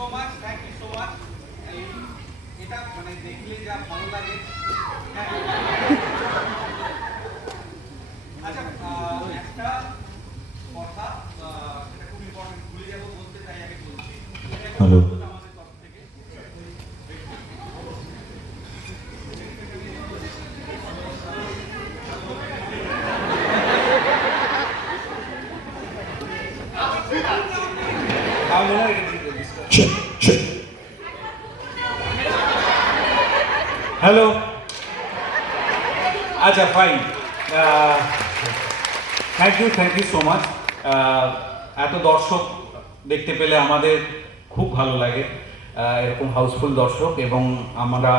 So much, thank you so much. এটা মানে দেখলে যা ভালো লাগে। আচ্ছা, একটা কথা সেটা খুব ইম্পর্টেন্ট, ভুলে যাবো বলতে, তাই আগে বলছি। হ্যালো। আমাদের তরফ থেকে হ্যালো। আচ্ছা, fine. Thank you so much. এত দর্শক দেখতে পেলে আমাদের খুব ভালো লাগে, এরকম হাউসফুল দর্শক। এবং আমরা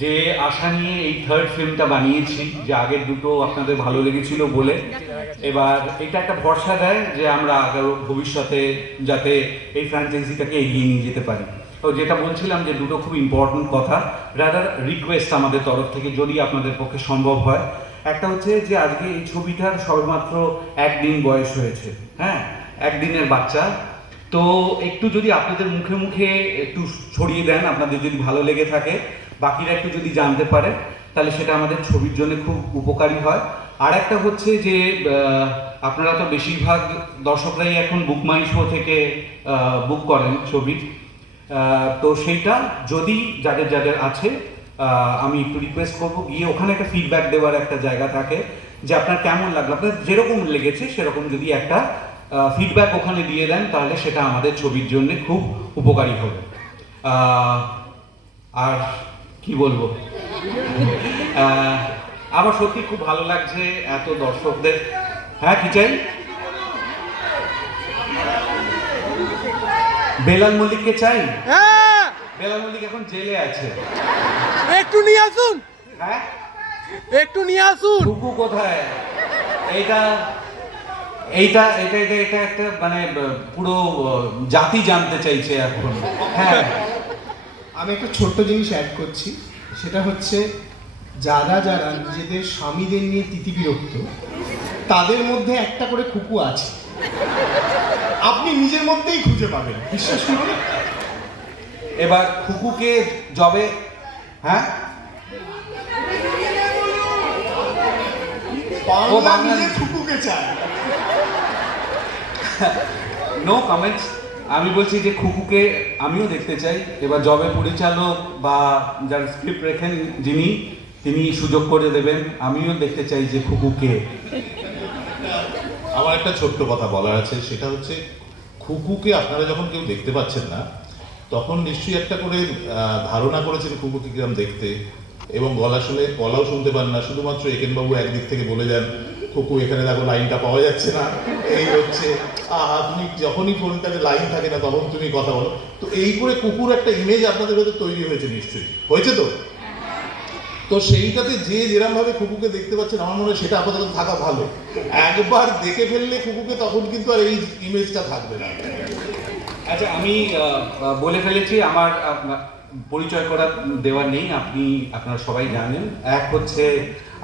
যে আশা নিয়ে এই থার্ড ফিল্মটা বানিয়েছি, যে আগের দুটো আপনাদের ভালো লেগেছিল বলে, এবার এটা একটা ভরসা দেয় যে আমরা আগামী ভবিষ্যতে যাতে এই ফ্র্যাঞ্চাইজিটাকে এগিয়ে নিয়ে যেতে পারি। তো যেটা বলছিলাম যে দুটো খুব ইম্পর্টেন্ট কথা, রাদার রিকোয়েস্ট আমাদের তরফ থেকে, যদি আপনাদের পক্ষে সম্ভব হয়। একটা হচ্ছে যে আজকে এই ছবিটার সবেমাত্র 1 দিন বয়স হয়েছে, হ্যাঁ, 1 দিনের বাচ্চা। তো একটু যদি আপনাদের মুখে মুখে একটু ছড়িয়ে দেন, আপনাদের যদি ভালো লেগে থাকে, বাকিরা একটু যদি জানতে পারে, তাহলে সেটা আমাদের ছবির জন্য খুব উপকারী হয়। আর একটা হচ্ছে যে আপনারা তো বেশিরভাগ দর্শকরাই এখন বুক মাই শো থেকে বুক করেন ছবি। তো সেইটা যদি যাদের যাদের আছে, আমি একটু রিকোয়েস্ট করবো, গিয়ে ওখানে একটা ফিডব্যাক দেওয়ার একটা জায়গা থাকে, যে আপনার কেমন লাগলো, আপনার যেরকম লেগেছে সেরকম যদি একটা ফিডব্যাক ওখানে দিয়ে দেন, তাহলে সেটা আমাদের ছবির জন্য খুব উপকারী হবে। আর কি বলবো, আমার সত্যি খুব ভালো লাগছে এত দর্শকদের। হ্যাঁ, কি চাই? বেলাল মল্লিককে চাই। হ্যাঁ, বেলাল মল্লিক এখন জেলে আছে, একটু নিয়ে আসুন। হ্যাঁ, একটু নিয়ে আসুন। টুকু কোথায়? এইটা এইটা এটা এটা এটা একটা মানে পুরো জাতি জানতে চাইছে এখন। হ্যাঁ, আমি একটা ছোট্ট জিনিস অ্যাড করছি, সেটা হচ্ছে যারা যারা নিজেদের স্বামীদের নিয়ে তিতিবিরক্ত, তাদের মধ্যে একটা করে খুকু আছে, আপনি নিজের মধ্যেই খুঁজে পাবেন, বিশ্বাস করুন। এবার খুকুকে জবে, হ্যাঁ, বাংলা বাংলা নিজের খুকুকে চায়। No comments. আমি বলছি যে খুকুকে আমিও দেখতে চাই। এবার জবে পরিচালক বা যার স্ক্রিপ্ট রেখেন যিনি, তিনি সুযোগ করে দেবেন। আমিও দেখতে চাই যে খুকুকে। আমার একটা ছোট্ট কথা বলার আছে, সেটা হচ্ছে খুকুকে আপনারা যখন কেউ দেখতে পাচ্ছেন না, তখন নিশ্চয়ই একটা করে ধারণা করেছেন খুকুকে কিরম দেখতে, এবং গলা শুনে গলাও শুনতে পান না। শুধুমাত্র একেনবাবু একদিক থেকে বলে যান, খুকু এখানে দেখো লাইনটা পাওয়া যাচ্ছে না, এই হচ্ছে আপনি যখনই ফোনটাতে লাইন থাকে না তখন তুমি কথা বলো। তো এই করে কুকুর একটা ইমেজ আপনাদের হয়তো তৈরি হয়েছে, নিশ্চয়ই হয়েছে। তো সেইটাতে যে যেরকম ভাবে কুকুকে দেখতে পাচ্ছেন, আমার মনে হয় সেটা আপাতত থাকা ভালো। একবার দেখে ফেললে কুকুকে, তখন কিন্তু আর এই ইমেজটা থাকবে না। আচ্ছা, আমি বলে ফেলেছি, আমার পরিচয় করা দেওয়ার নেই, আপনারা সবাই জানেন। এক হচ্ছে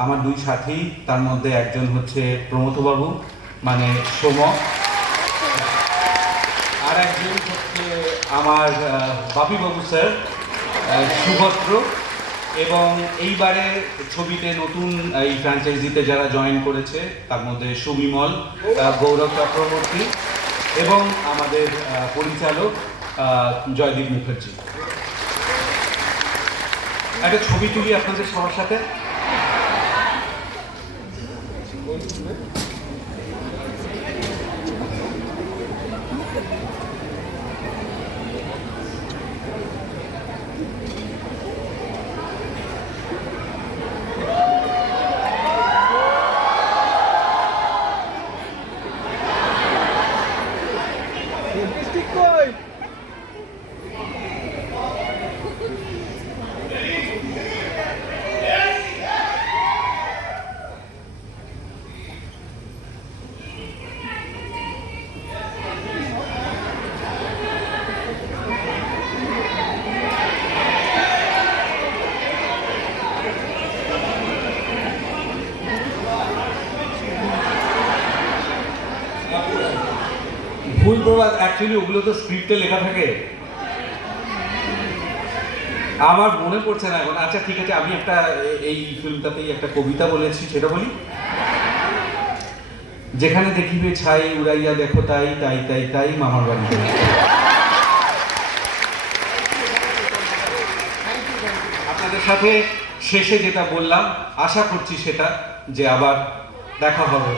আমার 2 সাথী, তার মধ্যে একজন হচ্ছে প্রমথবাবু মানে সোম, আর একজন হচ্ছে আমার বাপিবাবু স্যার সুভদ্র। এবং এইবারে ছবিতে নতুন এই ফ্র্যাঞ্চাইজিতে যারা জয়েন করেছে, তার মধ্যে সুবিমল, গৌরব চক্রবর্তী এবং আমাদের পরিচালক জয়দীপ মুখার্জি। একটা ছবি তুলি আপনাদের সবার সাথে। ঠিক কই? ভুল প্রবাদ, অ্যাকচুয়ালি ওগুলো তো স্ক্রিপ্টে লেখা থাকে। আমার মনে পড়ছে না এখন। আচ্ছা ঠিক আছে, আমি একটা এই ফিল্মটাতেই একটা কবিতা বলেছি, সেটা বলি। যেখানে দেখিবে ছাই উড়াইয়া দেখো তাই তাই তাই তাই মামার বাড়ি যাই। আপনাদের সাথে শেষে যেটা বললাম, আশা করছি সেটা যে আবার দেখা হবে।